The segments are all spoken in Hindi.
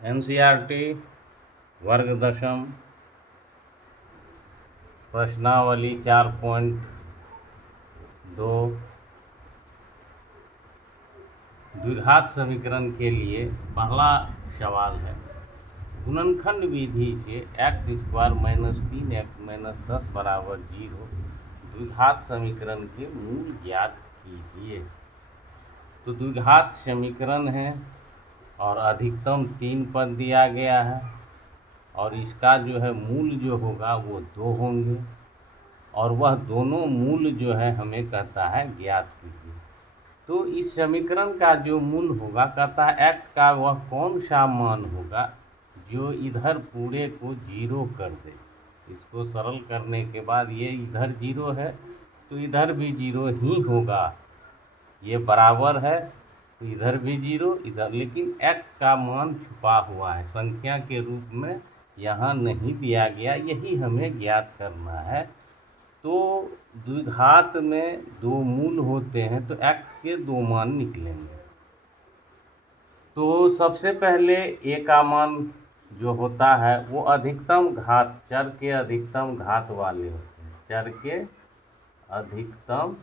एनसीईआरटी वर्ग दशम प्रश्नावली 4.2 द्विघात समीकरण के लिए पहला सवाल है। गुणनखंड विधि से x² - 3x - 10 = 0 द्विघात समीकरण के मूल ज्ञात कीजिए। तो द्विघात समीकरण है और अधिकतम 3 पद दिया गया है और इसका जो है मूल जो होगा वो 2 होंगे और वह दोनों मूल जो है हमें कहता है ज्ञात कीजिए। तो इस समीकरण का जो मूल होगा कहता है x का वह कौन सा मान होगा जो इधर पूरे को 0 कर दे। इसको सरल करने के बाद ये इधर 0 है तो इधर भी 0 ही होगा, ये बराबर है तो इधर भी 0 इधर, लेकिन x का मान छुपा हुआ है, संख्या के रूप में यहाँ नहीं दिया गया, यही हमें ज्ञात करना है। तो द्विघात में दो मूल होते हैं तो x के दो मान निकलेंगे। तो सबसे पहले a का मान जो होता है वो अधिकतम घात, चर के अधिकतम घात वाले होते हैं, चर के अधिकतम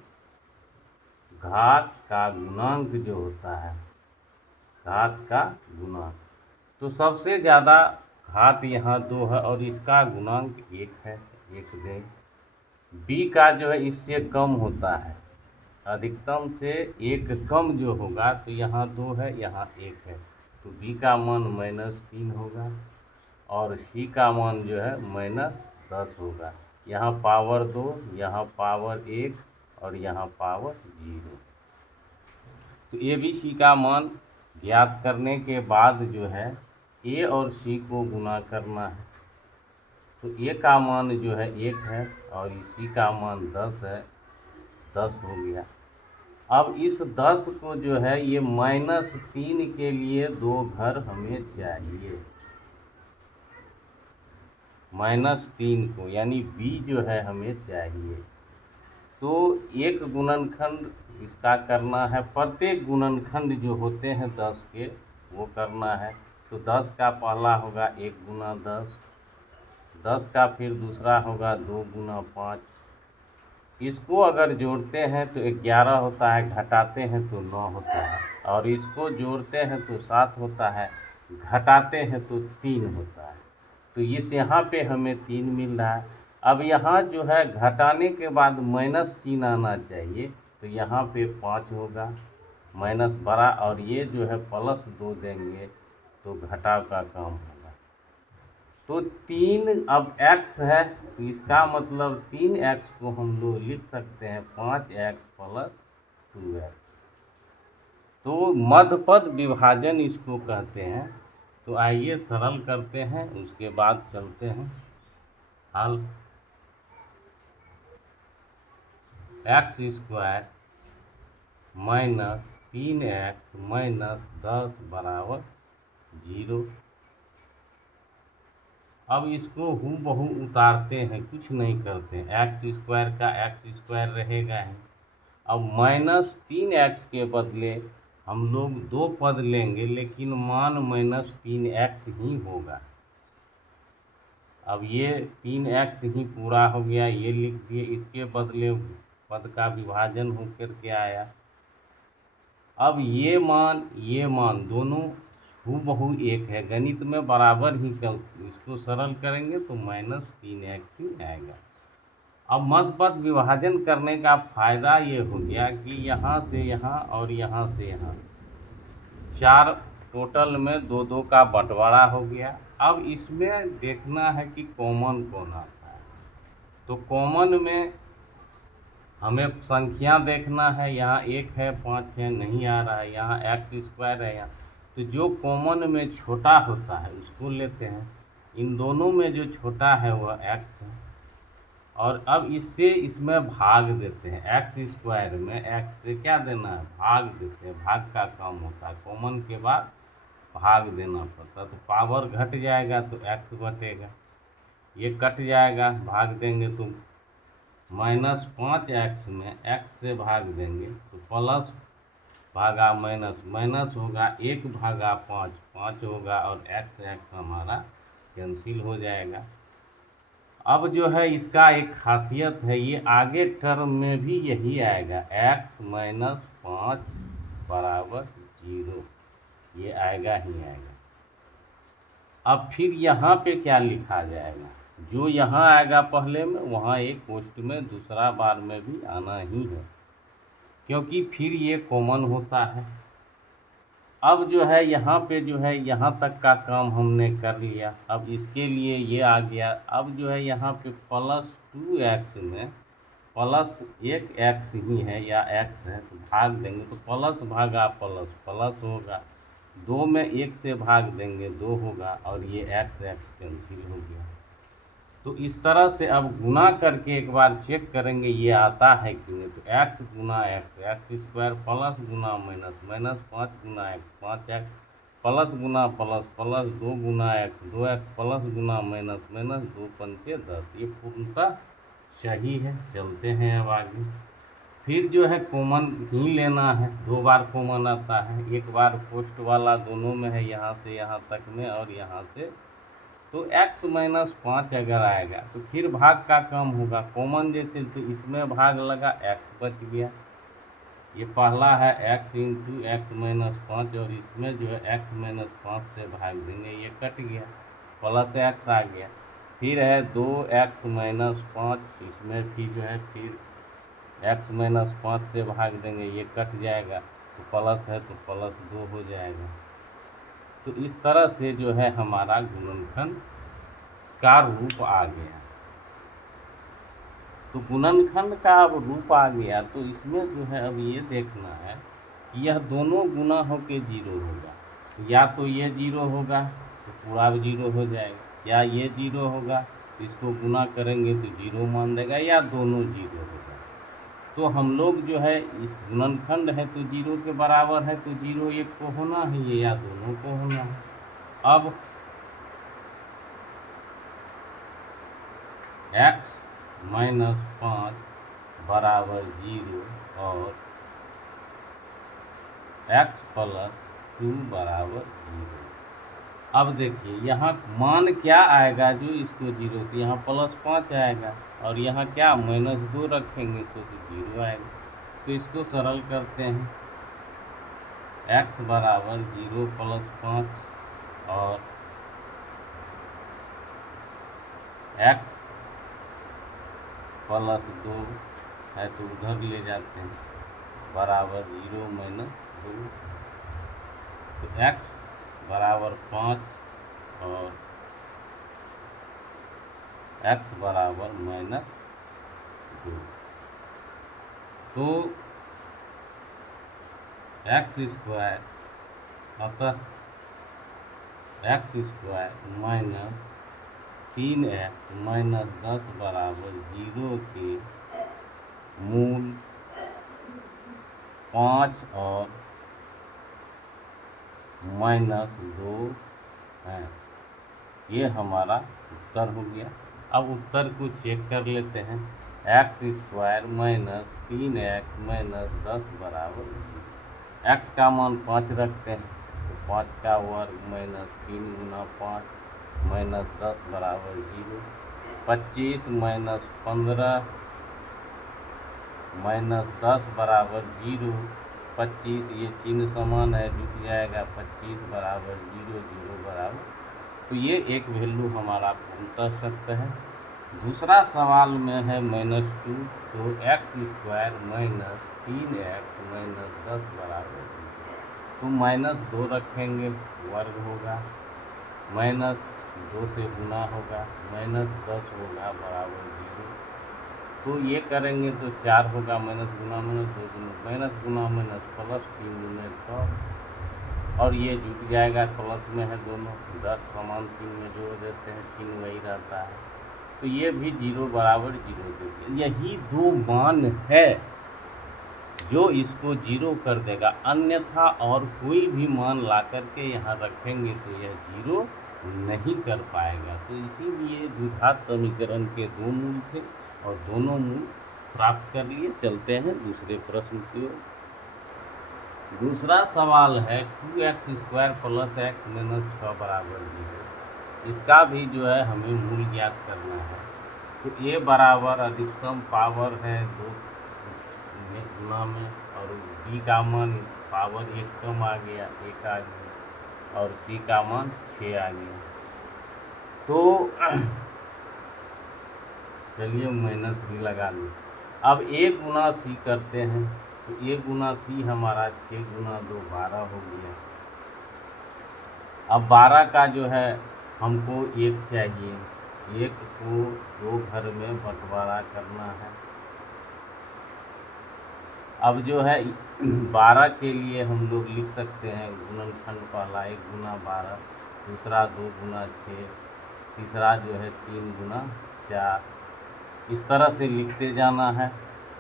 घात का गुणांक जो होता है, घात का गुणांक। तो सबसे ज़्यादा घात यहाँ 2 है और इसका गुणांक 1 है, 1 दें। b का जो है इससे कम होता है, अधिकतम से 1 कम जो होगा तो यहाँ 2 है यहाँ 1 है, तो b का मान -3 होगा और c का मान जो है -10 होगा। यहाँ पावर 2, यहाँ पावर 1 और यहाँ पावर 0। तो a b c का मान ज्ञात करने के बाद जो है a और c को गुणा करना है। तो a का मान जो है 1 है और c का मान 10 है, 10 हो गया। अब इस 10 को जो है ये -3 के लिए 2 घर हमें चाहिए, -3 को यानी b जो है हमें चाहिए। तो एक गुणनखंड इसका करना है, प्रत्येक गुणनखंड जो होते हैं 10 के वो करना है। तो 10 का पहला होगा 1 × 10, 10 का फिर दूसरा होगा 2 × 5। इसको अगर जोड़ते हैं तो 11 होता है, घटाते हैं तो 9 होता है और इसको जोड़ते हैं तो 7 होता है, घटाते हैं तो 3 होता है। तो इस यहाँ पे हमें 3 मिल रहा है। अब यहाँ जो है घटाने के बाद माइनस चिन्ह आना चाहिए, तो यहाँ पे 5 होगा माइनस बड़ा और ये जो है +2 देंगे तो घटाव का काम होगा। तो 3 अब x है तो इसका मतलब 3x को हम लोग लिख सकते हैं 5x + 2x। तो मध्यपद विभाजन इसको कहते हैं। तो आइए सरल करते हैं, उसके बाद चलते हैं हल। x² - 3x - 10 = 0। अब इसको हूबहू उतारते हैं, कुछ नहीं करते हैं, x² का x² रहेगा ही। अब -3x के बदले हम लोग 2 पद लेंगे लेकिन मान -3x ही होगा। अब ये 3x ही पूरा हो गया, ये लिख दिए, इसके बदले पद का विभाजन होकर के आया। अब ये मान दोनों हूबहू एक है, गणित में बराबर ही इसको सरल करेंगे तो -3x ही आएगा। अब मध्यपद विभाजन करने का फायदा ये हो गया कि यहाँ से यहाँ और यहाँ से यहाँ 4 टोटल में 2-2 का बंटवारा हो गया। अब इसमें देखना है कि कॉमन कौन आता है। तो कॉमन में हमें संख्या देखना है, यहाँ 1 है 5 है नहीं आ रहा है, यहाँ x² है यहाँ, तो जो कॉमन में छोटा होता है उसको लेते हैं। इन दोनों में जो छोटा है वह x है और अब इससे इसमें भाग देते हैं, x² में x से क्या देना है, भाग देते हैं, भाग का काम होता है, कॉमन के बाद भाग देना पड़ता है। तो पावर घट जाएगा तो x बटेगा, ये कट जाएगा, भाग देंगे तो -5x में x से भाग देंगे तो भागा माइनस माइनस होगा 1/5, 5 होगा और x x हमारा कैंसिल हो जाएगा। अब जो है इसका एक खासियत है, ये आगे टर्म में भी यही आएगा, x - 5 बराबर 0, ये आएगा ही आएगा। अब फिर यहाँ पे क्या लिखा जाएगा, जो यहाँ आएगा पहले में वहाँ एक पोस्ट में दूसरा बार में भी आना ही है, क्योंकि फिर ये कॉमन होता है। अब जो है यहाँ पे जो है यहाँ तक का काम हमने कर लिया। अब इसके लिए ये आ गया। अब जो है यहाँ पे +2x में प्लस एक x ही है या x है तो भाग देंगे तो प्लस भागा प्लस प्लस होगा, 2 में 1 से भाग देंगे 2 होगा और ये x x कैंसिल हो गया। तो इस तरह से अब गुना करके एक बार चेक करेंगे ये आता है कि नहीं। तो x गुना x प्लस गुना माइनस माइनस 5 गुना x 5x प्लस गुना प्लस प्लस 2 गुना x 2x प्लस गुना माइनस माइनस 2 पंचे 10, ये पूर्णतः सही है। चलते हैं अब आगे। फिर जो है कॉमन ही लेना है, 2 बार कॉमन आता है, एक बार पोस्ट वाला दोनों में है, यहाँ से यहाँ तक में और यहाँ से। तो x - 5 अगर आएगा तो फिर भाग का काम होगा, कॉमन जैसे तो इसमें भाग लगा x बच गया, ये पहला है x इंटू x - 5 और इसमें जो है x - 5 से भाग देंगे, ये कट गया, प्लस x आ गया। फिर है 2x - 5, इसमें फिर जो है फिर x - 5 से भाग देंगे, ये कट जाएगा, तो प्लस है तो प्लस 2 हो जाएगा। तो इस तरह से जो है हमारा गुणनखंड का रूप आ गया। तो गुणनखंड का अब रूप आ गया तो इसमें जो है अब ये देखना है कि यह दोनों गुना होके 0 होगा, या तो ये 0 होगा तो पूरा 0 हो जाएगा, या ये 0 होगा तो इसको गुना करेंगे तो 0 मान देगा, या दोनों 0 होगा। तो हम लोग जो है इस गुणनखंड है तो 0 के बराबर है तो 0 एक को होना ही है या दोनों को होना है। अब x - 5 बराबर 0 और x + 2 बराबर 0। अब देखिए यहाँ मान क्या आएगा जो इसको 0, तो यहाँ +5 आएगा और यहाँ क्या -2 रखेंगे तो 0 आएगा। तो इसको सरल करते हैं, x बराबर 0 + 5 और x + 2 है तो उधर ले जाते हैं, बराबर 0 - 2। तो x बराबर 5 और x बराबर -2। तो x² अतः x² - 3x - 10 बराबर 0 के मूल 5 और -2 है। ये हमारा उत्तर हो गया। अब उत्तर को चेक कर लेते हैं, x² - 3x - 10 बराबर 0। x का मान 5 रखते हैं तो 5 का वर्ग -3 गुना 5 -10 बराबर 0। 25 - 15 -10 बराबर 0। 25 ये चिन्ह समान है, जुट जाएगा, 25 बराबर 0 0 बराबर। तो ये एक वैल्यू हमारा पूर्णतः सत्य है। दूसरा सवाल में है -2, तो x² - 3x - 10 बराबर 0। तो -2 रखेंगे, वर्ग होगा, -2 से गुना होगा, -10 होगा बराबर 0। तो ये करेंगे तो 4 होगा, माइनस गुना माइनस 2 गुना माइनस गुना माइनस प्लस 3 गुना 10 और ये जुट जाएगा, प्लस में है दोनों, 10 समान 3 में जोड़ देते हैं, 3 वही रहता है। तो ये भी 0 बराबर 0 देते। यही दो मान है जो इसको 0 कर देगा, अन्यथा और कोई भी मान ला करके यहाँ रखेंगे तो यह 0 नहीं कर पाएगा। तो इसीलिए द्विघात समीकरण के 2 मूल थे और दोनों मूल प्राप्त कर लिए। चलते हैं दूसरे प्रश्न की ओर। दूसरा सवाल है 2x² प्लस x माइनस 6 बराबर 0। इसका भी जो है हमें मूल ज्ञात करना है। तो a बराबर अधिकतम पावर है 2 गुना में, और b का मान पावर 1 कम आ गया, 1 आ गया, और c का मान 6 आ गया। तो चलिए माइनस भी लगा ली। अब a गुना c करते हैं, तो a गुना c हमारा 6 गुना 2 12 हो गया। अब 12 का जो है हमको 1 चाहिए, 1 को 2 घर में बंटवारा करना है। अब जो है 12 के लिए हम लोग लिख सकते हैं गुणनखंड पहला 1 गुना 12, दूसरा 2 गुना 6, तीसरा जो है 3 गुना 4, इस तरह से लिखते जाना है।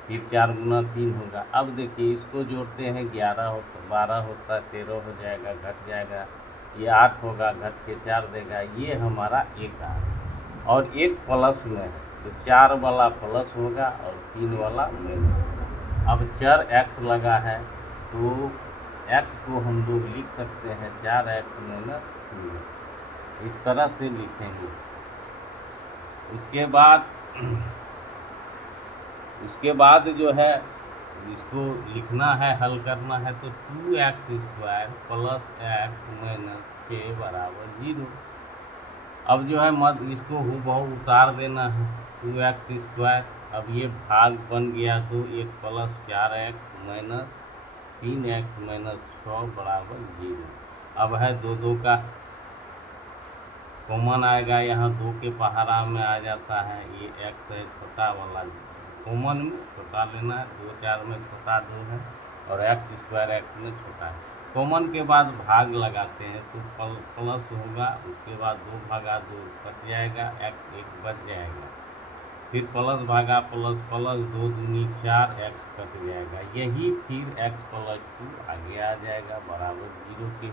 फिर 4 गुना 3 होगा। अब देखिए इसको जोड़ते हैं, 11 होता 12 होता 13 हो जाएगा, घट जाएगा, ये 8 होगा, घट के 4 देगा, ये हमारा 1 आ गया। और 1 प्लस में है तो 4 वाला प्लस होगा और 3 वाला माइनस। अब चर x लगा है तो x को हम लोग लिख सकते हैं 4x माइनस 2, इस तरह से लिखेंगे। उसके बाद जो है इसको लिखना है, हल करना है, तो 2x² प्लस x माइनस 6 बराबर 0। अब जो है मत इसको हूबहू उतार देना है 2x²। अब ये भाग बन गया तो 1 plus 4x minus 3x minus 6 बराबर 0। अब है 2 का कॉमन आएगा, यहाँ 2 के पहाड़ा में आ जाता है, ये x है छोटा वाला, कॉमन में छोटा लेना है, 2 4 में छोटा 2 है और x² x में छोटा है। कॉमन के बाद भाग लगाते हैं तो प्लस होगा, उसके बाद 2 भागा 2 कट जाएगा, x 1 बच जाएगा, फिर प्लस भागा प्लस प्लस 2 दूनी 4, x कट जाएगा, यही फिर x प्लस 2 आगे आ जाएगा बराबर 0 के।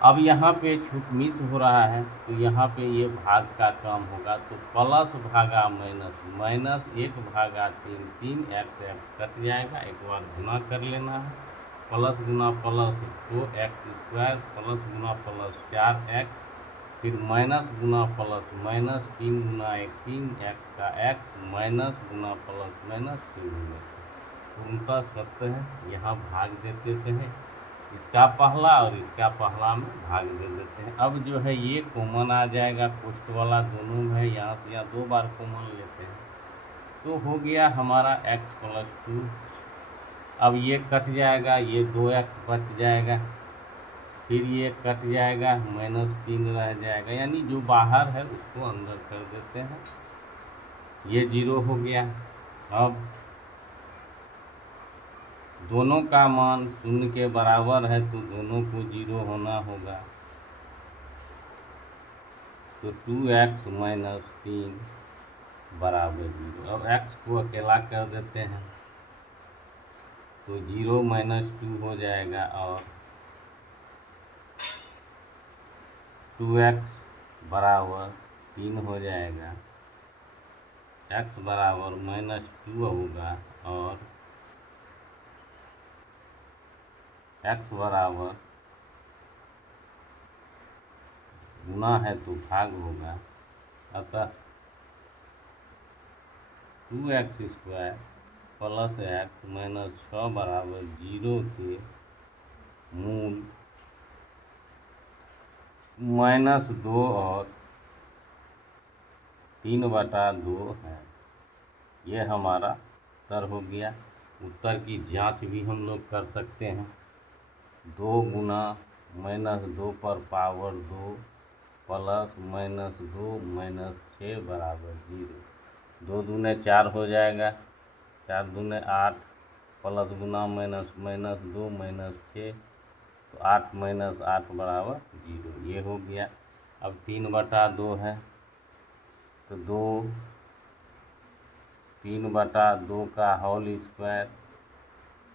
अब यहाँ पे छूट मिस हो रहा है तो यहाँ पे ये भाग का काम होगा, तो प्लस भागा माइनस, माइनस 1 भागा 3, 3x कट जाएगा, एक बार गुना कर लेना है, प्लस गुना प्लस 2x² प्लस गुना प्लस 4x, फिर माइनस गुना प्लस माइनस 3 गुना 1 3x का x, माइनस गुना प्लस माइनस 3 गुना, पूर्णतः सत्य है। यहाँ भाग दे देते हैं, इसका पहला और इसका पहला में भाग दे देते हैं। अब जो है ये कॉमन आ जाएगा, कोष्ठ वाला दोनों में है, यहाँ से यहाँ 2 बार कॉमन लेते हैं, तो हो गया हमारा x प्लस 2। अब ये कट जाएगा, ये 2x बच जाएगा, फिर ये कट जाएगा, माइनस 3 रह जाएगा, यानी जो बाहर है उसको अंदर कर देते हैं, ये 0 हो गया। अब दोनों का मान 0 के बराबर है तो दोनों को 0 होना होगा, तो 2x माइनस 3 बराबर 0। अब x को अकेला कर देते हैं तो 0 माइनस 2 हो जाएगा और 2x बराबर 3 हो जाएगा, x बराबर माइनस 2 होगा और x बराबर गुना है तो भाग होगा, अतः 2x² प्लस x माइनस 6 बराबर 0 के मूल -2 और 3/2 है। यह हमारा उत्तर हो गया। उत्तर की जांच भी हम लोग कर सकते हैं, 2 गुना -2 पर पावर 2 प्लस -2 -6 बराबर 0, 2 दूने 4 हो जाएगा, 4 दूने 8, प्लस गुना माइनस माइनस 2 -6, तो 8 माइनस 8 बराबर 0, ये हो गया। अब 3/2 है तो 3/2 का होल स्क्वायर,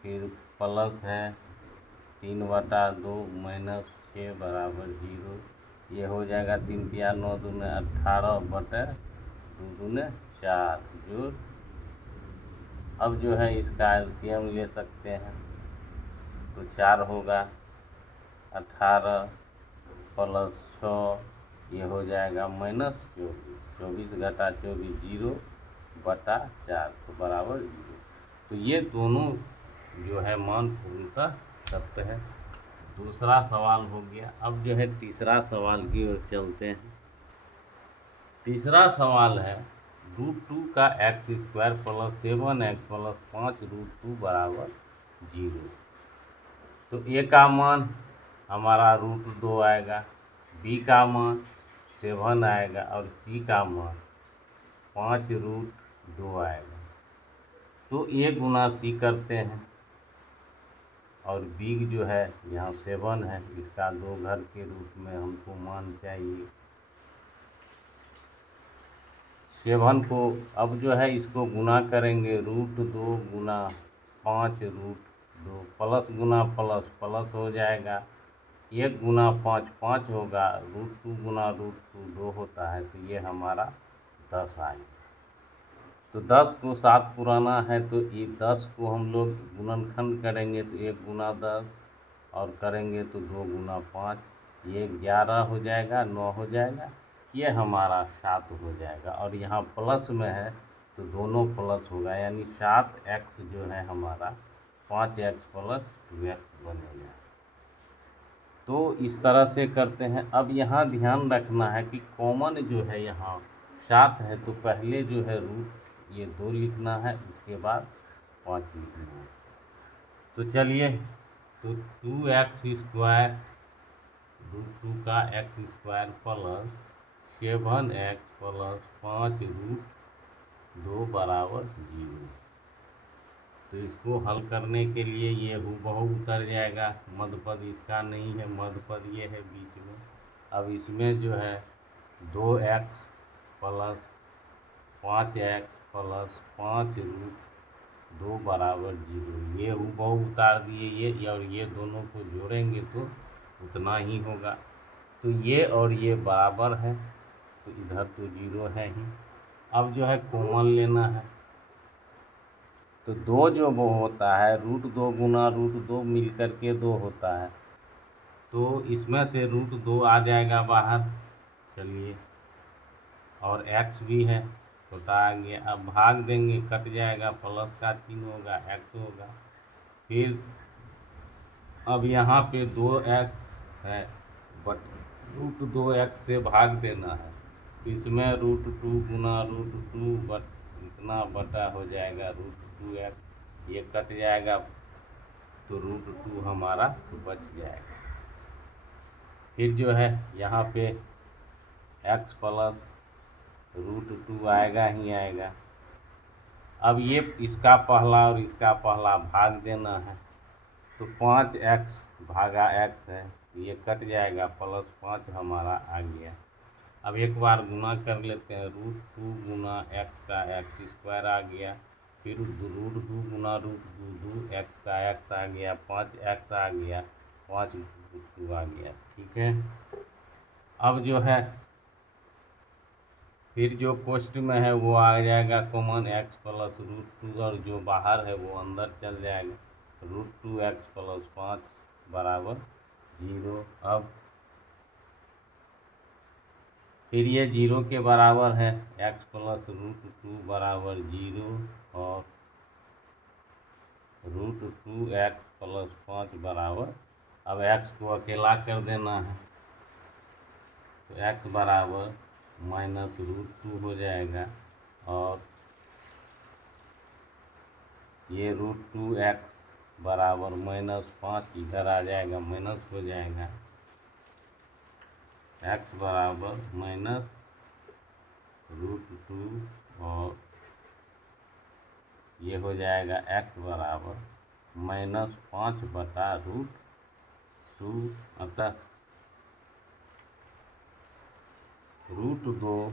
फिर प्लस है 3/2 माइनस 6 बराबर 0, ये हो जाएगा। 3 3 9 दूने 18 बटे 2 दूने 4 जोड़। अब जो है इसका एलसीएम ले सकते हैं, तो 4 होगा, 18 प्लस 6 ये हो जाएगा -24, 24 घटा 24 0 बटा 4 तो बराबर 0। तो ये दोनों जो है मान पूर्णतः सत्य है। दूसरा सवाल हो गया। अब जो है तीसरा सवाल की ओर चलते हैं। तीसरा सवाल है √2 का x² प्लस 7x प्लस 5 √2 बराबर 0। तो ए का मान हमारा √2 आएगा, बी का मान 7 आएगा और सी का मान 5√2 आएगा। तो ए गुना सी करते हैं और बी जो है यहाँ 7 है, इसका 2 घर के रूप में हमको मान चाहिए। 7 को अब जो है इसको गुना करेंगे, √2 गुना 5√2 प्लस गुना प्लस प्लस हो जाएगा, 1 गुना 5 5 होगा, √2 गुना √2 2 होता है, तो ये हमारा 10 आएगा। तो 10 को 7 पुराना है तो ये 10 को हम लोग गुणनखंड करेंगे तो 1 गुना 10 और करेंगे तो 2 गुना 5, ये 11 हो जाएगा, 9 हो जाएगा, ये हमारा 7 हो जाएगा। और यहाँ प्लस में है तो दोनों प्लस होगा, यानी 7x जो है हमारा 5x प्लस 2x बनेगा। तो इस तरह से करते हैं। अब यहाँ ध्यान रखना है कि कॉमन जो है यहाँ 7 है, तो पहले जो है रूट ये 2 लिखना है, उसके बाद 5 लिखना है। तो चलिए, तो 2x² √2 का x² प्लस 7x प्लस 5√2 बराबर 0। तो इसको हल करने के लिए ये हूबहू उतर जाएगा, मध्यपद इसका नहीं है, मध्यपद ये है बीच में। अब इसमें जो है 2x प्लस 5x प्लस 5√2 बराबर 0, ये हूबहू उतार दिए ये, और ये दोनों को जोड़ेंगे तो उतना ही होगा। तो ये और ये बराबर है, तो इधर तो 0 है ही। अब जो है कॉमन लेना है, तो 2 जो वो होता है √2 गुना √2 मिल करके 2 होता है, तो इसमें से √2 आ जाएगा बाहर। चलिए, और x भी है, छोटा आ गया। अब भाग देंगे, कट जाएगा, प्लस का चिन्ह होगा, x होगा। फिर अब यहाँ पे 2x है, बट √2x से भाग देना है, तो इसमें √2 गुना √2 बट इतना बटा हो जाएगा √2x, ये कट जाएगा तो √2 हमारा बच जाएगा। फिर जो है यहाँ पे x प्लस √2 आएगा ही आएगा। अब ये इसका पहला और इसका पहला भाग देना है, तो 5x भागा x है, ये कट जाएगा, प्लस 5 हमारा आ गया। अब एक बार गुना कर लेते हैं, √2 गुना x का x² आ गया, फिर √2 गुना √2 x का x आ गया, 5x आ गया, 5√2 आ गया। ठीक है। अब जो है फिर जो पोस्ट में है वो आ जाएगा कॉमन, x प्लस √2, और जो बाहर है वो अंदर चल जाएगा, √2x प्लस 5 बराबर 0। अब फिर ये 0 के बराबर है, x प्लस √2 बराबर 0 और √2x प्लस 5 बराबर, अब x को अकेला कर देना है, तो x बराबर -√2 हो जाएगा, और ये √2x बराबर -5 इधर आ जाएगा, माइनस हो जाएगा, x बराबर -√2 और ये हो जाएगा x बराबर -5 बटा √2। अतः √2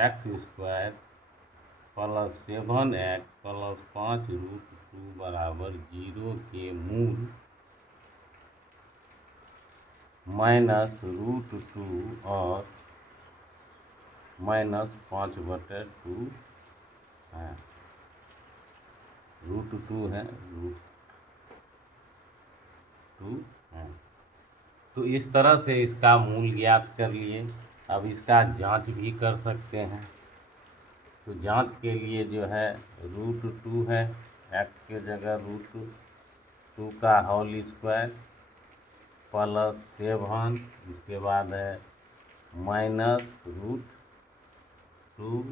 x² प्लस 7x प्लस 5√2 बराबर 0 के मूल -√2 और -5/2 है। √2 है, टू है। तो इस तरह से इसका मूल ज्ञात कर लिए। अब इसका जांच भी कर सकते हैं। तो जांच के लिए जो है √2 है, एक्स के जगह √2 का होल स्क्वायर +7, इसके बाद है -√2 और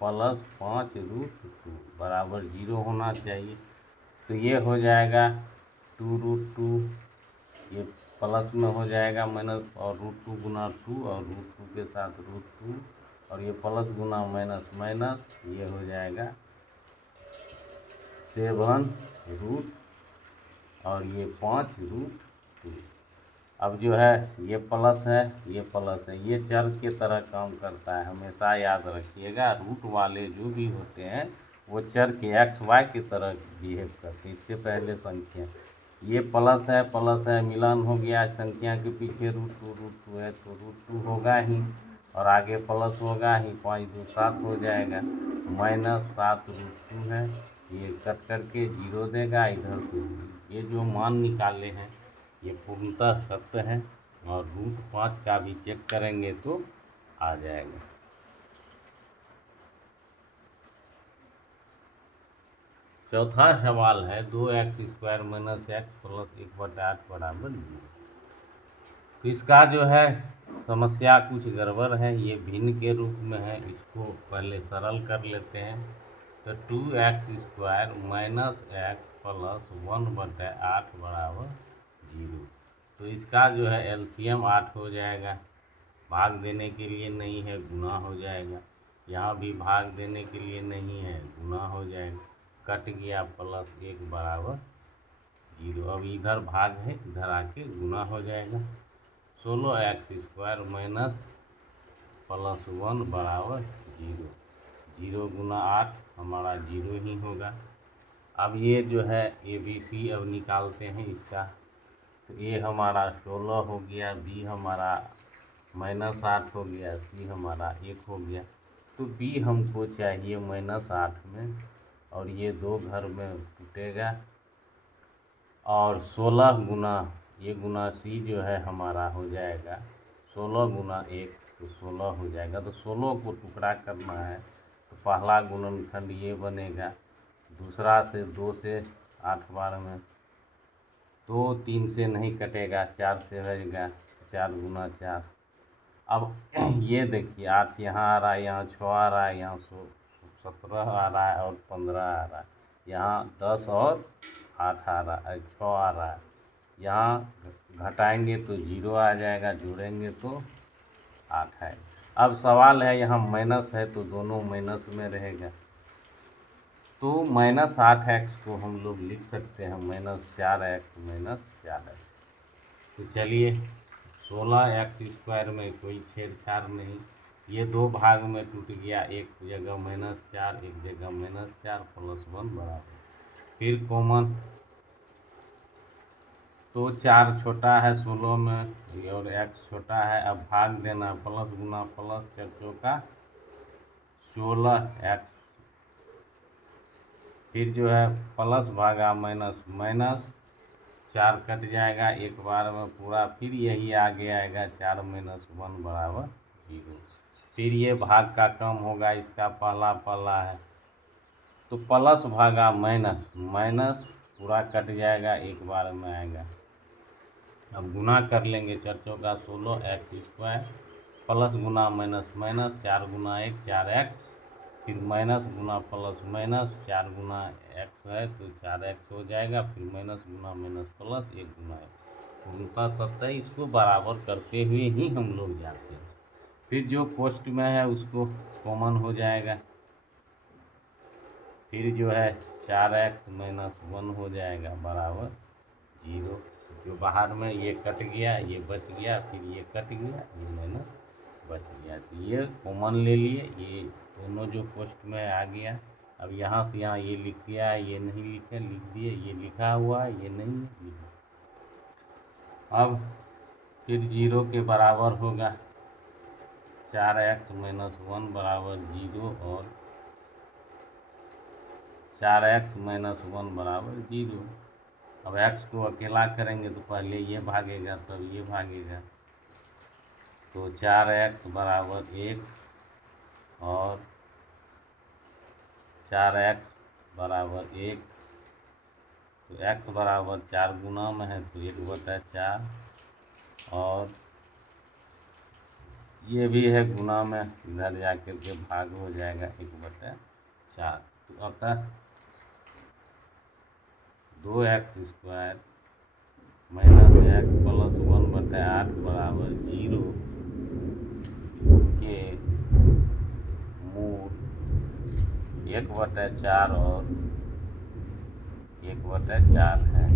+5√2 बराबर 0 होना चाहिए। तो ये हो जाएगा 2√2, ये प्लस में हो जाएगा माइनस, और √2 गुना 2 और √2 के साथ √2, और ये प्लस गुना माइनस माइनस, ये हो जाएगा 7 और ये 5√2। अब जो है ये प्लस है, ये प्लस है, ये चर के तरह काम करता है, हमेशा याद रखिएगा। रूट वाले जो भी होते हैं वो चर के एक्स वाई की तरह बिहेव करते हैं। इससे पहले संख्या, ये प्लस है मिलन हो गया, संख्या के पीछे √2 है तो √2 होगा ही, और आगे प्लस होगा ही, 5 2 7 हो जाएगा, -7√2 है, ये कट करके 0 देगा इधर। तो ये जो मान निकाले हैं ये पूर्णतः सत्य है, और √5 का भी चेक करेंगे तो आ जाएगा। चौथा सवाल है 2x² - x + 1/8 बराबर 0। तो इसका जो है समस्या कुछ गड़बड़ है, ये भिन्न के रूप में है, इसको पहले सरल कर लेते हैं। तो 2x² - x + 1/8 बराबर 0। तो इसका जो है एलसीएम 8 हो जाएगा। भाग देने के लिए नहीं है, गुना हो जाएगा। यहाँ भी भाग देने के लिए नहीं है, गुना हो जाएगा। कट गया, +1 बराबर 0। अब इधर भाग है, इधर आके गुना हो जाएगा। 16x² - +1 बराबर 0। 0 गुना 8 हमारा 0 ही होगा। अब ये जो है ABC अब निकालते हैं इसका। तो A हमारा 16 हो गया, B हमारा -8 हो गया, C हमारा 1 हो गया। तो B हमको चाहिए -8 में, और ये 2 घर में टूटेगा, और 16 गुना ये गुना C जो है हमारा हो जाएगा 16 गुना 1, तो 16 हो जाएगा। तो 16 को टुकड़ा करना है, तो पहला गुणनखंड ये बनेगा, दूसरा से 2 से 8 बार में, 2 3 से नहीं कटेगा, 4 से रहेगा, 4 गुना 4। अब ये देखिए 8 यहाँ आ रहा है, यहाँ 6 आ रहा है, यहाँ 17 आ रहा है, और 15 आ रहा है, यहाँ 10 और 8 आ रहा है, 6 आ रहा है। यहाँ घटाएंगे तो 0 आ जाएगा, जोड़ेंगे तो 8 है। अब सवाल है यहाँ माइनस है तो दोनों माइनस में रहेगा। तो -8x को हम लोग लिख सकते हैं -4x - 4x। तो चलिए 16x² में कोई छेड़छाड़ नहीं, ये 2 भाग में टूट गया, एक जगह -4 एक जगह -4 +1 बराबर, फिर कॉमन, तो 4 छोटा है 16 में, और x छोटा है। अब भाग देना, प्लस गुना प्लस, 4 चौका 16x, फिर जो है प्लस भागा माइनस माइनस, 4 कट जाएगा एक बार में पूरा, फिर यही आगे आएगा 4 - 1 बराबर 0। फिर ये भाग का कम होगा, इसका पहला है, तो प्लस भागा माइनस माइनस, पूरा कट जाएगा एक बार में आएगा। अब गुना कर लेंगे, 4 चौका 16x², प्लस गुना माइनस माइनस, 4 गुना 1 4x, फिर माइनस गुना प्लस माइनस, 4 गुना x है तो 4x हो जाएगा, फिर माइनस गुना माइनस प्लस 1 गुना 1, उनका 27। इसको बराबर करते हुए ही हम लोग जाते हैं। फिर जो पोस्ट में है उसको कॉमन हो जाएगा, फिर जो है 4x - 1 हो जाएगा बराबर 0। जो बाहर में ये कट गया, ये बच गया, फिर ये कट गया, ये माइनस बच गया, तो ये कॉमन ले लिए, ये दोनों जो पोस्ट में आ गया। अब यहाँ से यहाँ ये लिख दिया, ये नहीं लिखे, लिख दिए, ये लिखा हुआ है, ये नहीं लिखा। अब फिर 0 के बराबर होगा, 4x - 1 बराबर 0, और 4x - 1 बराबर 0। अब x को अकेला करेंगे तो पहले ये भागेगा तब ये भागेगा, तो 4x बराबर 1 और 4x बराबर 1, तो x बराबर 4 गुना में है तो 1/4, और ये भी है गुना में, इधर जाकर के भाग हो जाएगा 1/4। तो अतः 2x² माइनस x प्लस 1/8 बराबर 0 के मूल 1/4 और 1/4 है।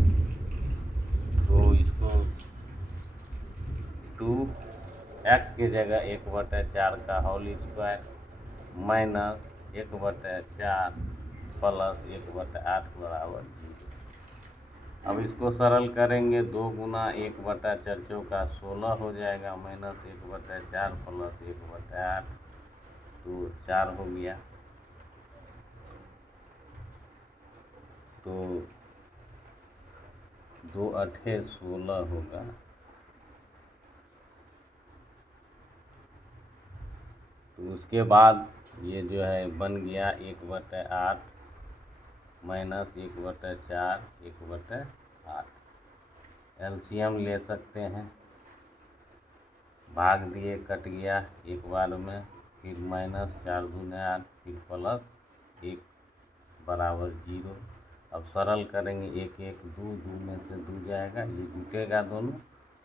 तो इसको 2x की जगह 1/4 का होल स्क्वायर माइनस 1/4 प्लस 1/8 बराबर 0। अब इसको सरल करेंगे, 2 गुना 1/4 का 16 हो जाएगा, माइनस 1/4 प्लस 1/8, तो 4 हो गया। तो 2 अठे 16 होगा। तो उसके बाद ये जो है बन गया 1/8 माइनस 1/4 1/8। एलसीएम ले सकते हैं, भाग दिए कट गया एक बार में, फिर माइनस 4 दूने 8, फिर प्लस 1 बराबर 0। अब सरल करेंगे, 1 1 2, 2 में से 2 जाएगा, ये जुटेगा दोनों,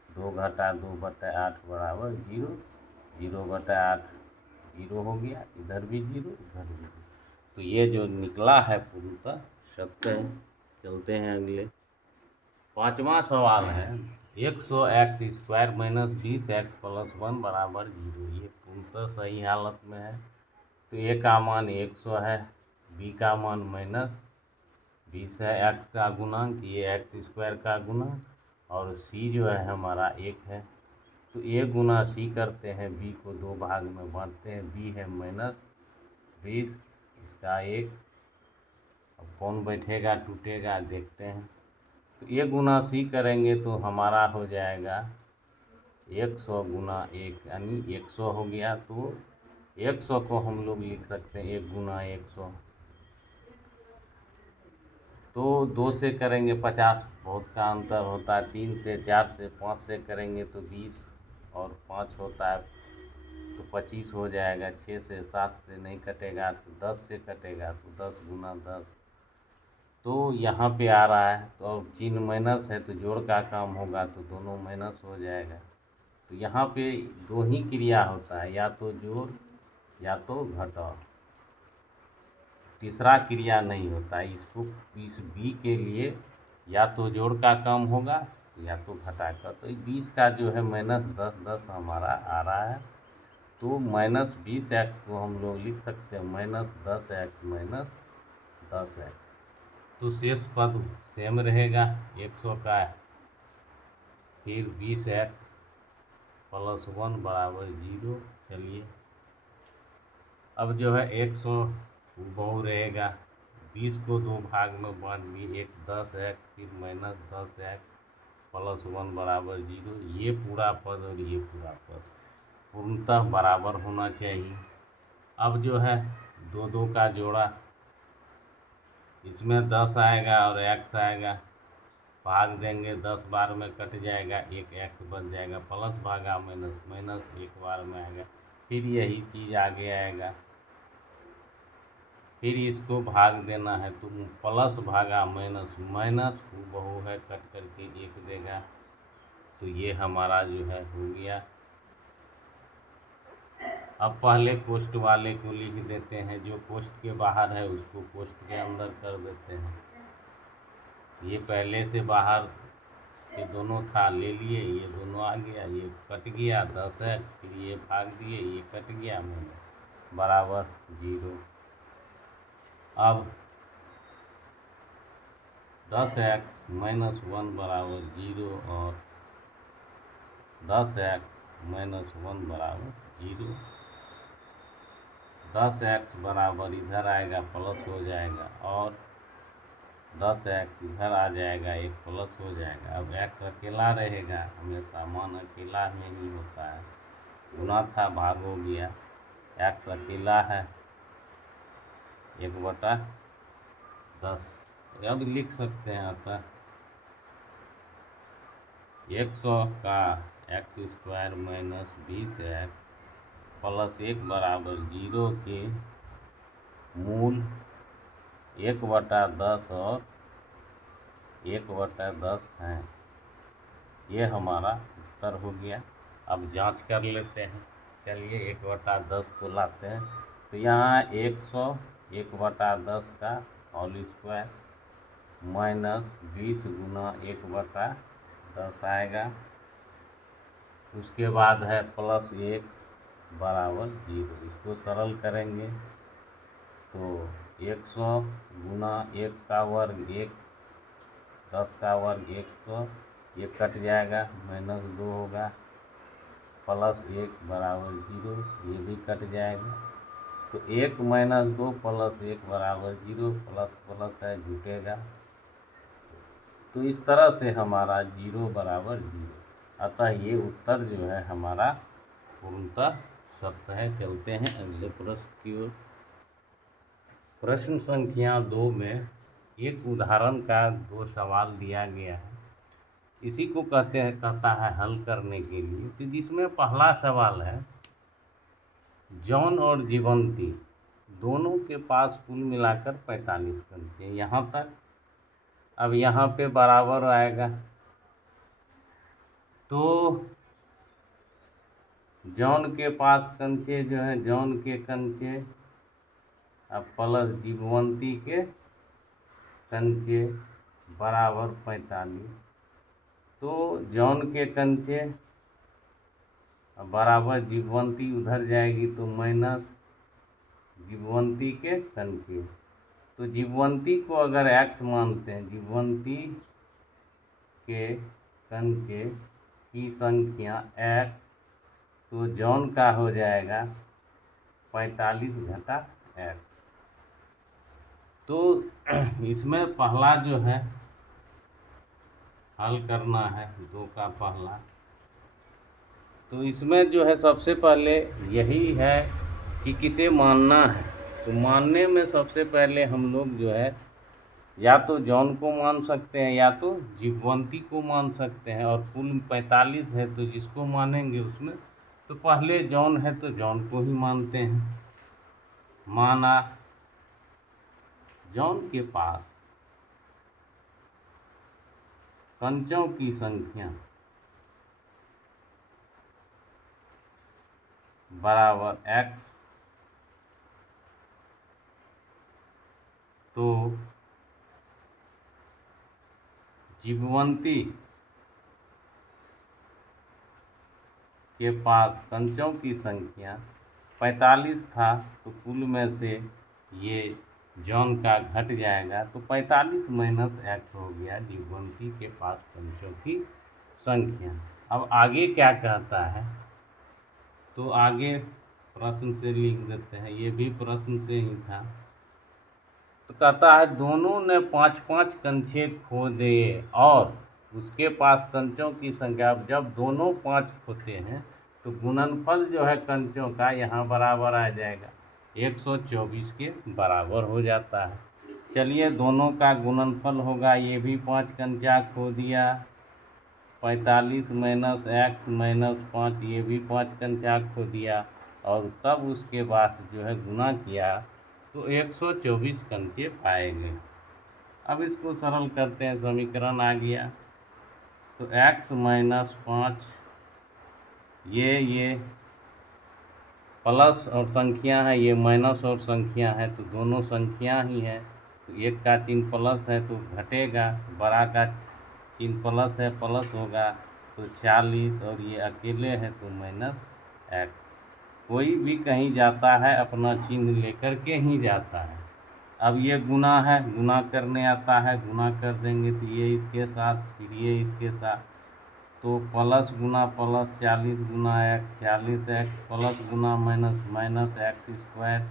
2 घटा 2/8 बराबर 0, 0/8 0 हो गया, इधर भी 0 इधर भी 0। तो ये जो निकला है पूर्णतः सत्य है। चलते हैं अगले। 5वां सवाल है 100x² माइनस 20x प्लस 1 बराबर 0। ये पूर्णतः सही हालत में है। तो ए का मान 100 है, बी का मान माइनस 20 है, x का गुणांक, ये x² का गुणांक, और सी जो है हमारा 1 है। तो ए गुना सी करते हैं, बी को 2 भाग में बांटते हैं, बी है माइनस 20, इसका 1। अब कौन बैठेगा टूटेगा देखते हैं। तो ए गुना सी करेंगे तो हमारा हो जाएगा 100 गुना 1 यानी 100 हो गया। तो 100 को हम लोग लिख सकते हैं 1 गुना 100। तो 2 से करेंगे 50, बहुत का अंतर होता है। 3 से 4 से 5 से करेंगे तो 20 और 5 होता है तो 25 हो जाएगा। 6 से 7 से नहीं कटेगा तो 10 से कटेगा, तो 10 गुना 10। तो यहाँ पे आ रहा है, तो अब चिन्ह माइनस है तो जोड़ का काम होगा, तो दोनों माइनस हो जाएगा। तो यहाँ पे 2 ही क्रिया होता है, या तो जोड़ या तो घटाओ, तीसरा क्रिया नहीं होता। इसको इस बी के लिए या तो जोड़ का काम होगा या तो घटा का। तो 20 का जो है माइनस 10, 10 हमारा आ रहा है। तो माइनस 20x को हम लोग लिख सकते हैं माइनस 10x माइनस 10x। तो शेष पद सेम रहेगा 100 का, फिर 20x प्लस 1 बराबर 0। चलिए अब जो है 100 बहु रहेगा, 20 को 2 भाग में बांट दिए, एक 10x फिर माइनस 10x प्लस 1 बराबर 0। ये पूरा पद और ये पूरा पद पूर्णतः बराबर होना चाहिए। अब जो है 2 2 का जोड़ा, इसमें 10 आएगा और x आएगा, भाग देंगे 10 बार में कट जाएगा, एक x बन जाएगा, प्लस भागा माइनस, माइनस एक बार में आएगा, फिर यही चीज़ आगे आएगा, फिर इसको भाग देना है तो प्लस भागा माइनस, माइनस हूबहू है कट करके 1 देगा। तो ये हमारा जो है हो गया। अब पहले कोष्ठ वाले को लिख देते हैं, जो कोष्ठ के बाहर है उसको कोष्ठ के अंदर कर देते हैं। ये पहले से बाहर ये दोनों था, ले लिए, ये दोनों आ गया, ये कट गया 10 है, फिर ये भाग दिए, ये कट गया माइनस बराबर 0। अब 10x माइनस 1 बराबर 0 और 10x माइनस 1 बराबर 0। 10x बराबर इधर आएगा प्लस हो जाएगा और 10 एक्स इधर आ जाएगा, एक प्लस हो जाएगा। अब एक्स अकेला रहेगा, हमेशा मान अकेला में ही होता है, गुना था भाग हो गया, एक्स अकेला है 1/10। अब लिख सकते हैं अतः 100 का x square minus 20 x plus 1 बराबर 0 के मूल 1/10 और 1/10 हैं। ये हमारा उत्तर हो गया। अब जांच कर लेते हैं। चलिए 1/10 को लाते हैं, तो यहाँ 100 1/10 का होल स्क्वायर माइनस 20 गुना 1/10 आएगा। उसके बाद है प्लस 1 बराबर 0। इसको सरल करेंगे तो 100 गुना 1 का वर्ग 1, 10 का वर्ग 100, ये कट जाएगा, माइनस 2 होगा, प्लस 1 बराबर 0, ये भी कट जाएगा। तो 1 माइनस 2 प्लस 1 बराबर 0, प्लस प्लस है जुटेगा। तो इस तरह से हमारा 0 बराबर 0, अतः ये उत्तर जो है हमारा पूर्णतः सत्य है। चलते हैं अगले प्रश्न की ओर। प्रश्न संख्या 2 में एक उदाहरण का 2 सवाल दिया गया है, इसी को कहता है हल करने के लिए। तो जिसमें पहला सवाल है, जॉन और जीवंती दोनों के पास कुल मिलाकर 45 कंचे, यहाँ तक। अब यहाँ पे बराबर आएगा, तो जॉन के पास कंचे जो है, जॉन के कंचे अब प्लस जीवंती के कंचे बराबर 45। तो जॉन के कंचे बराबर जीवंती उधर जाएगी तो माइनस जीवंती के कंचे। तो जीवंती को अगर एक्स मानते हैं, जीवंती के कंचे की संख्या एक्स, तो जॉन का हो जाएगा 45 घटा एक्स। तो इसमें पहला जो है हल करना है 2 का पहला, तो इसमें जो है सबसे पहले यही है कि किसे मानना है। तो मानने में सबसे पहले हम लोग जो है या तो जॉन को मान सकते हैं या तो जीवंती को मान सकते हैं, और कुल 45 है तो जिसको मानेंगे उसमें, तो पहले जॉन है तो जॉन को ही मानते हैं। माना जॉन के पास कंचों की संख्या बराबर एक्स, तो जीवंती के पास कंचों की संख्या 45 था, तो कुल में से ये जॉन का घट जाएगा, तो 45 माइनस एक्स हो गया जीवंती के पास कंचों की संख्या। अब आगे क्या कहता है, तो आगे प्रश्न से लिख देते हैं, ये भी प्रश्न से ही था। तो कहता है दोनों ने 5-5 कंचे खो दिए और उसके पास कंचों की संख्या। जब दोनों 5 खोते हैं तो गुणनफल जो है कंचों का यहाँ बराबर आ जाएगा, 124 के बराबर हो जाता है। चलिए दोनों का गुणनफल होगा, ये भी 5 कंचा खो दिया, 45 माइनस एक्स माइनस 5, ये भी 5 कंचा खो दिया, और तब उसके बाद जो है गुना किया तो 124 कंचे पाएंगे। अब इसको सरल करते हैं, समीकरण आ गया, तो x माइनस 5, ये प्लस और संख्या है, ये माइनस और संख्या है, तो दोनों संख्या ही है, तो एक का चिन्ह प्लस है तो घटेगा, बड़ा का चिन्ह प्लस है प्लस होगा, तो 40, और ये अकेले है तो माइनस एक्स। कोई भी कहीं जाता है अपना चिन्ह लेकर के ही जाता है। अब ये गुना है, गुना करने आता है, गुना कर देंगे तो ये इसके साथ, फिर ये इसके साथ, तो प्लस गुना प्लस 40 गुना एक्स, 40 एक्स प्लस गुना माइनस माइनस एक्स स्क्वायर,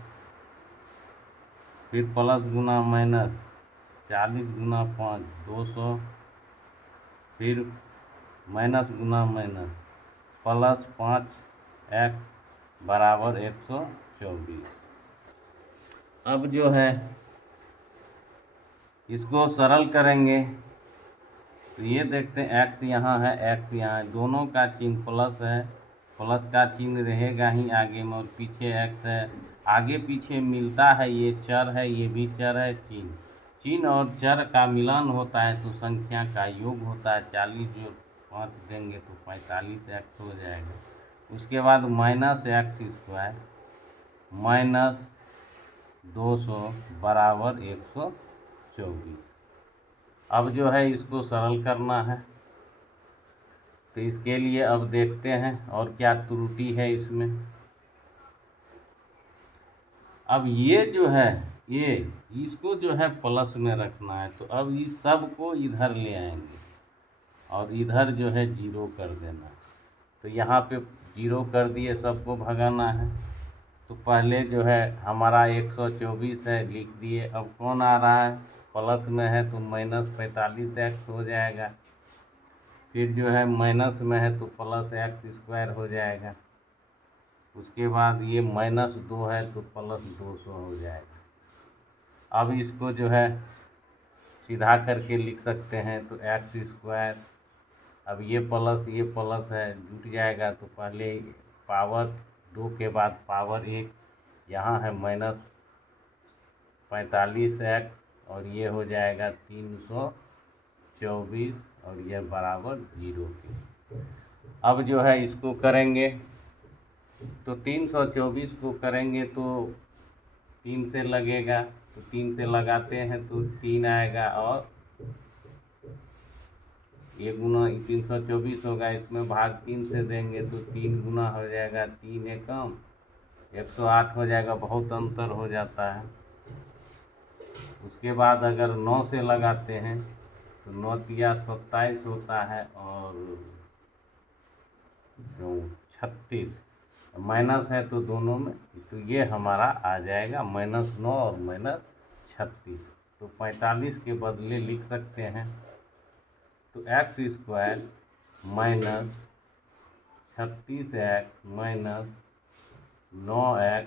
फिर प्लस गुना माइनस 40 गुना 5 200, फिर माइनस गुना माइनस प्लस 5x बराबर 124। अब जो है इसको सरल करेंगे तो ये देखते हैं x यहाँ है, x यहाँ है, दोनों का चिन्ह प्लस है, प्लस का चिन्ह रहेगा ही आगे में, और पीछे x है, आगे पीछे मिलता है, ये चर है, ये भी चर है। चिन्ह और चर का मिलान होता है तो संख्या का योग होता है। 40 जो 5 देंगे तो 45x हो जाएगा। उसके बाद माइनस एक्स स्क्वायर माइनस 200 बराबर 124। अब जो है इसको सरल करना है तो इसके लिए अब देखते हैं और क्या त्रुटि है इसमें। अब ये जो है ये इसको जो है प्लस में रखना है, तो अब इस सब को इधर ले आएंगे और इधर जो है 0 कर देना। तो यहाँ पे 0 कर दिए, सबको भगाना है। तो पहले जो है हमारा 124 है, लिख दिए। अब कौन आ रहा है, प्लस में है तो माइनस 45x हो जाएगा। फिर जो है माइनस में है तो प्लस एक्स स्क्वायर हो जाएगा। उसके बाद ये -2 है तो प्लस 200 हो जाएगा। अब इसको जो है सीधा करके लिख सकते हैं तो एक्स स्क्वायर, अब ये प्लस है जुट जाएगा, तो पहले पावर 2 के बाद पावर 1, यहाँ है -45x और ये हो जाएगा 324 और यह बराबर 0 के। अब जो है इसको करेंगे तो 324 को करेंगे तो 3 से लगेगा, तो 3 से लगाते हैं तो 3 आएगा और ये गुना 324 होगा, इसमें भाग 3 से देंगे तो 3 गुना हो जाएगा, 3 एकम 108 हो जाएगा, बहुत अंतर हो जाता है। उसके बाद अगर 9 से लगाते हैं तो 9 तिया 27 होता है और 36 माइनस है तो दोनों में, तो ये हमारा आ जाएगा -9 और -36। तो 45 के बदले लिख सकते हैं तो x square -36x -9x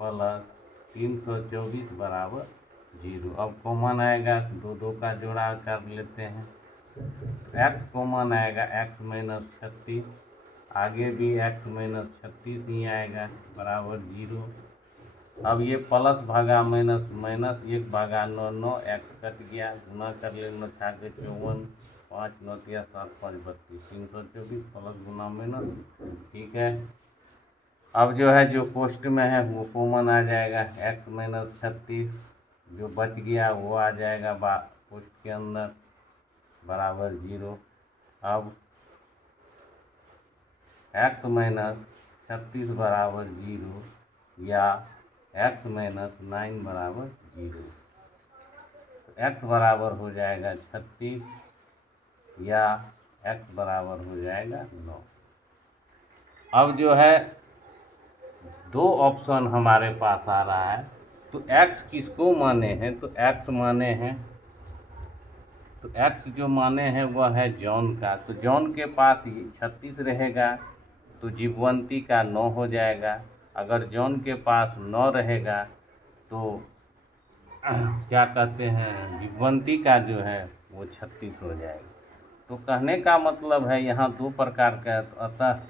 plus 324 बराबर 0। अब कॉमन आएगा, 2 का जोड़ा कर लेते हैं, x कॉमन आएगा, x -36, आगे भी x -36 ही आएगा बराबर 0। अब ये प्लस भागा माइनस, -1 भागा 9, 9x कट गया, गुना कर ले 9 छाके 54, 5 9 तिया 7 5 32, 324 प्लस गुना माइनस, ठीक है। अब जो है जो पोस्ट में है वो कॉमन आ जाएगा, x -36 जो बच गया वो आ जाएगा पोस्ट के अंदर बराबर 0। अब x -36 बराबर 0 या x -9 बराबर 0, तो x बराबर हो जाएगा 36 या x बराबर हो जाएगा 9। अब जो है 2 ऑप्शन हमारे पास आ रहा है, तो x किसको माने हैं, तो x माने हैं, तो x जो माने हैं वह है जॉन का। तो जॉन के पास 36 रहेगा तो जीववंती का 9 हो जाएगा। अगर जॉन के पास 9 रहेगा तो क्या कहते हैं, जीववंती का जो है वो 36 हो जाएगा। तो कहने का मतलब है यहाँ 2 प्रकार का, अतः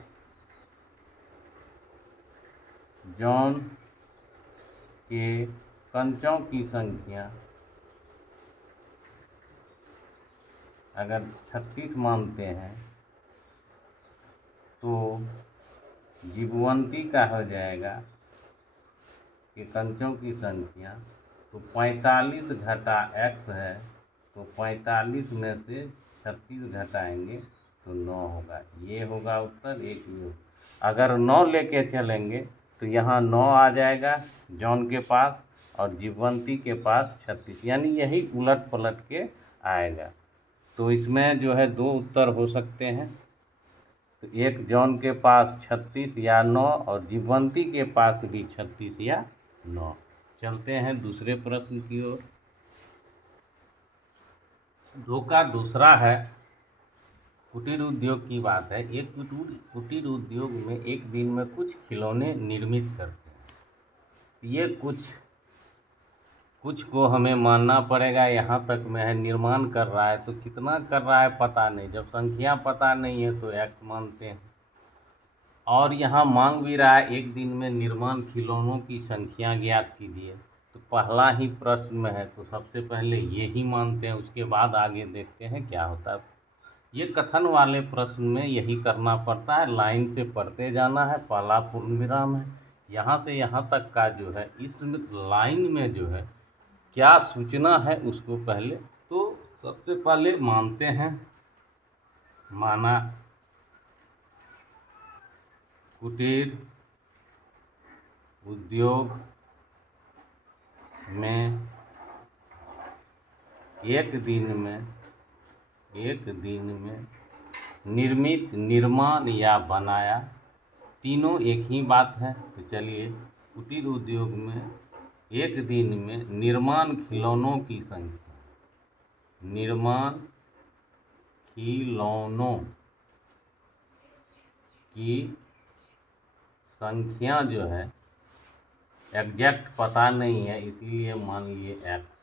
जॉन के कंचों की संख्या अगर 36 मानते हैं तो जीववंती का हो जाएगा कि कंचों की संख्या, तो 45 घटा x है तो 45 में से 36 घटाएंगे तो 9 होगा, ये होगा उत्तर। एक ये, अगर 9 लेके चलेंगे तो यहाँ 9 आ जाएगा जॉन के पास और जीववंती के पास 36, यानी यही उलट पलट के आएगा। तो इसमें जो है 2 उत्तर हो सकते हैं, तो एक जॉन के पास 36 या 9 और जीववंती के पास भी 36 या 9। चलते हैं दूसरे प्रश्न की ओर। धोखा दूसरा है, कुटीर उद्योग की बात है। एक कुटीर उद्योग में एक दिन में कुछ खिलौने निर्मित करते हैं। ये कुछ को हमें मानना पड़ेगा, यहाँ तक में है निर्माण कर रहा है, तो कितना कर रहा है पता नहीं। जब संख्या पता नहीं है तो एक्ट मानते हैं। और यहाँ मांग भी रहा है एक दिन में निर्माण खिलौनों की संख्या ज्ञात कीजिए। तो पहला ही प्रश्न में है, तो सबसे पहले ये ही मानते हैं, उसके बाद आगे देखते हैं क्या होता है। ये कथन वाले प्रश्न में यही करना पड़ता है, लाइन से पढ़ते जाना है। पहला पूर्ण विराम है, यहाँ से यहाँ तक का जो है, इस लाइन में जो है क्या सूचना है उसको पहले तो सबसे पहले मानते हैं। माना कुटीर उद्योग में एक दिन में निर्मित, निर्माण या बनाया, तीनों एक ही बात है। तो चलिए, कुटीर उद्योग में एक दिन में निर्माण खिलौनों की संख्या, निर्माण खिलौनों की संख्या जो है एग्जैक्ट पता नहीं है, इसलिए मान लिए एक्स।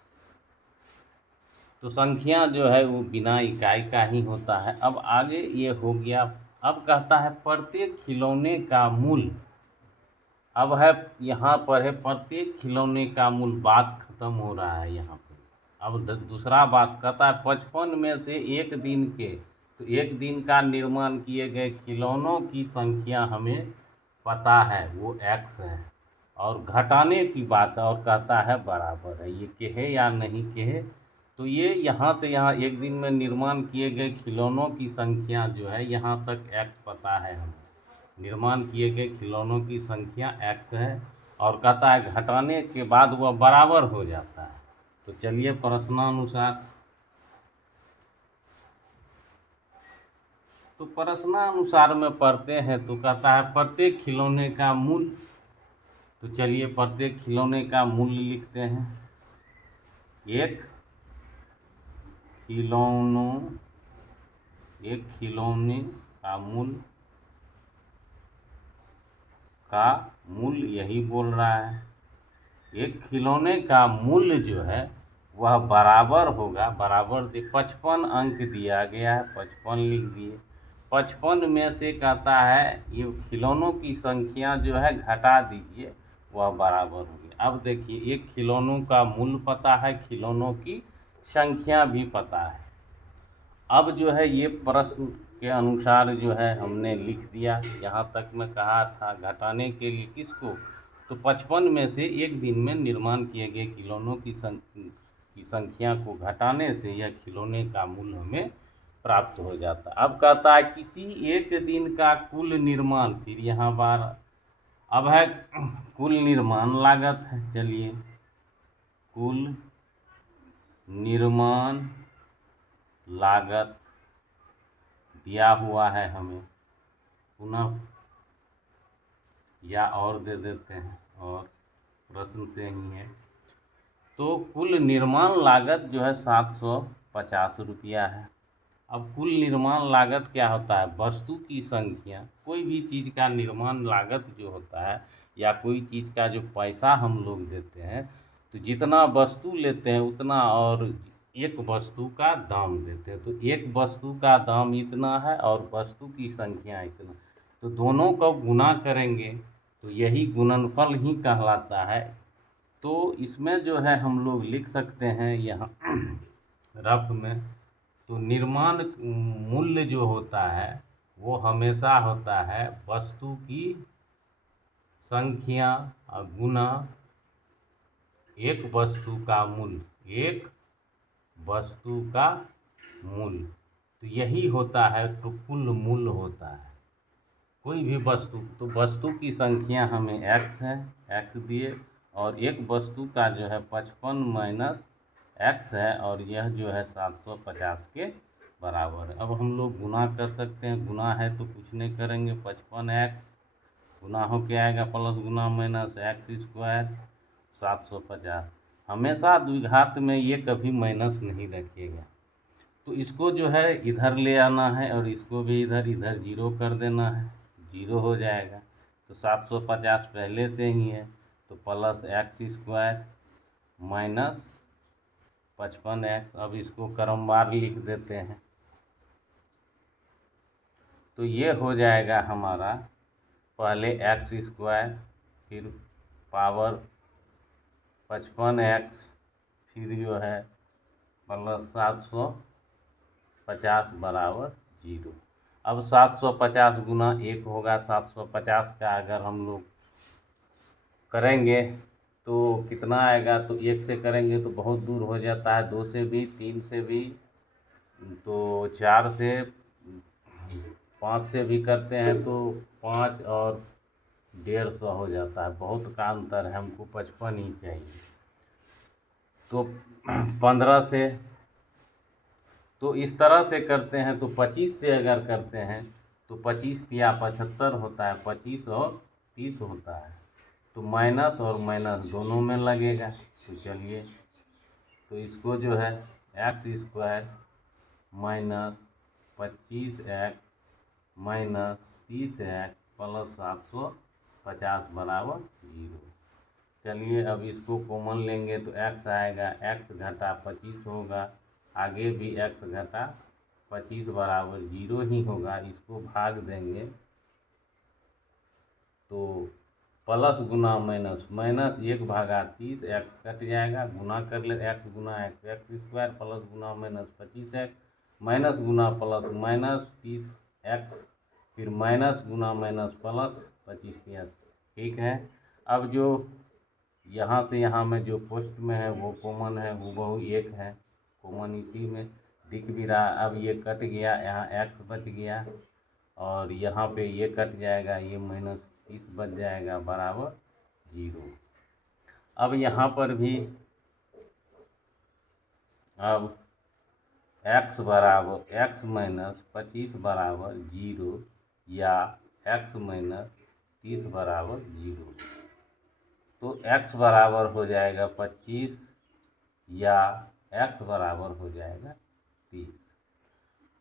तो संख्या जो है वो बिना इकाई का ही होता है। अब आगे ये हो गया। अब कहता है प्रत्येक खिलौने का मूल्य। अब है यहाँ पर है प्रत्येक खिलौने का मूल्य, बात खत्म हो रहा है यहाँ पे। अब दूसरा बात कहता है 55 में से एक दिन के, तो एक दिन का निर्माण किए गए खिलौनों की संख्या हमें पता है, वो एक्स है। और घटाने की बात है और कहता है बराबर है। ये कहे या नहीं कहे, तो ये यहाँ से यहाँ एक दिन में निर्माण किए गए खिलौनों की संख्या जो है, यहाँ तक एक्स पता है हमें। निर्माण किए गए खिलौनों की संख्या एक्स है और कहता है घटाने के बाद वह बराबर हो जाता है। तो चलिए प्रश्नानुसार, तो प्रश्नानुसार में पढ़ते हैं। तो कहता है प्रत्येक खिलौने का मूल्य। तो चलिए प्रत्येक खिलौने का मूल्य लिखते हैं। एक खिलौने का मूल्य यही बोल रहा है। एक खिलौने का मूल्य जो है वह बराबर होगा, बराबर 55 अंक दिया गया है, 55 लिख दिए। 55 में से कहता है ये खिलौनों की संख्या जो है घटा दीजिए, वह बराबर होगी। अब देखिए, एक खिलौनों का मूल्य पता है, खिलौनों की संख्या भी पता है। अब जो है ये प्रश्न के अनुसार जो है हमने लिख दिया। यहाँ तक मैं कहा था घटाने के लिए किसको, तो 55 में से एक दिन में निर्माण किए गए खिलौनों की संख्या को घटाने से यह खिलौने का मूल्य हमें प्राप्त हो जाता। अब कहता है किसी एक दिन का कुल निर्माण, फिर यहाँ बार अब है कुल निर्माण लागत है। चलिए, कुल निर्माण लागत दिया हुआ है हमें, पुनः या और दे देते हैं, और प्रश्न से ही है। तो कुल निर्माण लागत जो है 750 रुपया है। अब कुल निर्माण लागत क्या होता है, वस्तु की संख्या। कोई भी चीज़ का निर्माण लागत जो होता है, या कोई चीज़ का जो पैसा हम लोग देते हैं, तो जितना वस्तु लेते हैं उतना, और एक वस्तु का दाम देते हैं। तो एक वस्तु का दाम इतना है और वस्तु की संख्या इतना, तो दोनों को गुना करेंगे तो यही गुणनफल ही कहलाता है। तो इसमें जो है हम लोग लिख सकते हैं यहाँ रफ में, तो निर्माण मूल्य जो होता है वो हमेशा होता है वस्तु की संख्या गुना एक वस्तु का मूल्य, एक वस्तु का मूल्य। तो यही होता है, तो कुल मूल्य होता है कोई भी वस्तु। तो वस्तु की संख्या हमें एक्स है, एक्स दिए, और एक वस्तु का जो है 55 माइनस एक्स है, और यह जो है 750 के बराबर है। अब हम लोग गुना कर सकते हैं, गुना है तो कुछ नहीं करेंगे, 55 एक्स गुना हो के आएगा प्लस गुना माइनस एक्स स्क्वायर 750। हमेशा द्विघात में ये कभी माइनस नहीं रखिएगा। तो इसको जो है इधर ले आना है और इसको भी इधर इधर जीरो कर देना है, जीरो हो जाएगा। तो 750 पहले से ही है, तो plus x square minus 55x। अब इसको क्रमवार लिख देते हैं, तो ये हो जाएगा हमारा पहले एक्स स्क्वायर, फिर पावर 55x, फिर जो है प्लस 750 बराबर जीरो। अब 750 गुना 1 होगा, 750 का अगर हम लोग करेंगे तो कितना आएगा, तो 1 से करेंगे तो बहुत दूर हो जाता है, 2 से भी, 3 से भी, तो 4 से, 5 से भी करते हैं तो 5 और 150 हो जाता है, बहुत का अंतर है, हमको 55 ही चाहिए। तो 15 से, तो इस तरह से करते हैं। तो 25 से अगर करते हैं तो 25 या 75 होता है, 25 और 30 होता है, तो माइनस और माइनस दोनों में लगेगा। तो चलिए, तो इसको जो है x square minus 25x minus 30x plus 750 बराबर जीरो। चलिए, अब इसको कॉमन लेंगे तो x आएगा, x घटा 25 होगा, आगे भी x घटा 25 बराबर जीरो ही होगा। इसको भाग देंगे तो प्लस गुना माइनस, माइनस 1/30, एक्स कट जाएगा, गुना कर ले, एक्स गुना एक्स, एक्स स्क्वायर प्लस गुना माइनस 25x माइनस गुना प्लस माइनस 30x, फिर माइनस गुना माइनस प्लस 25x। ठीक है। अब जो यहाँ से यहाँ में जो पोस्ट में है वो कॉमन है, हूबहू एक है, कॉमन इसी में दिख भी रहा। अब ये कट गया, यहाँ एक्स बच गया और यहाँ पे ये कट जाएगा, ये माइनस 30 बच जाएगा बराबर जीरो। अब यहाँ पर भी अब x बराबर x माइनस 25 बराबर जीरो या x माइनस 30 बराबर जीरो, तो x बराबर हो जाएगा 25 या x बराबर हो जाएगा 30।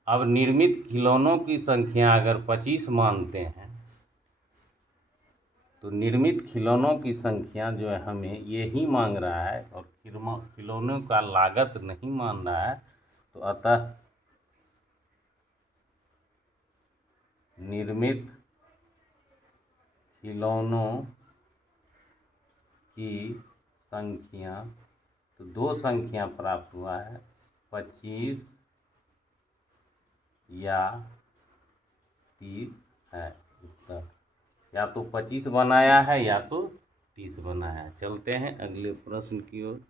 अब निर्मित खिलौनों की संख्या अगर 25 मानते हैं तो निर्मित खिलौनों की संख्या जो है हमें ये ही मांग रहा है और खिलौनों का लागत नहीं मान रहा है, तो अतः निर्मित खिलौनों की संख्या, तो दो संख्या प्राप्त हुआ है, 25 या 30 है उत्तर। या तो 25 बनाया है या तो 30 बनाया है। चलते हैं अगले प्रश्न की ओर।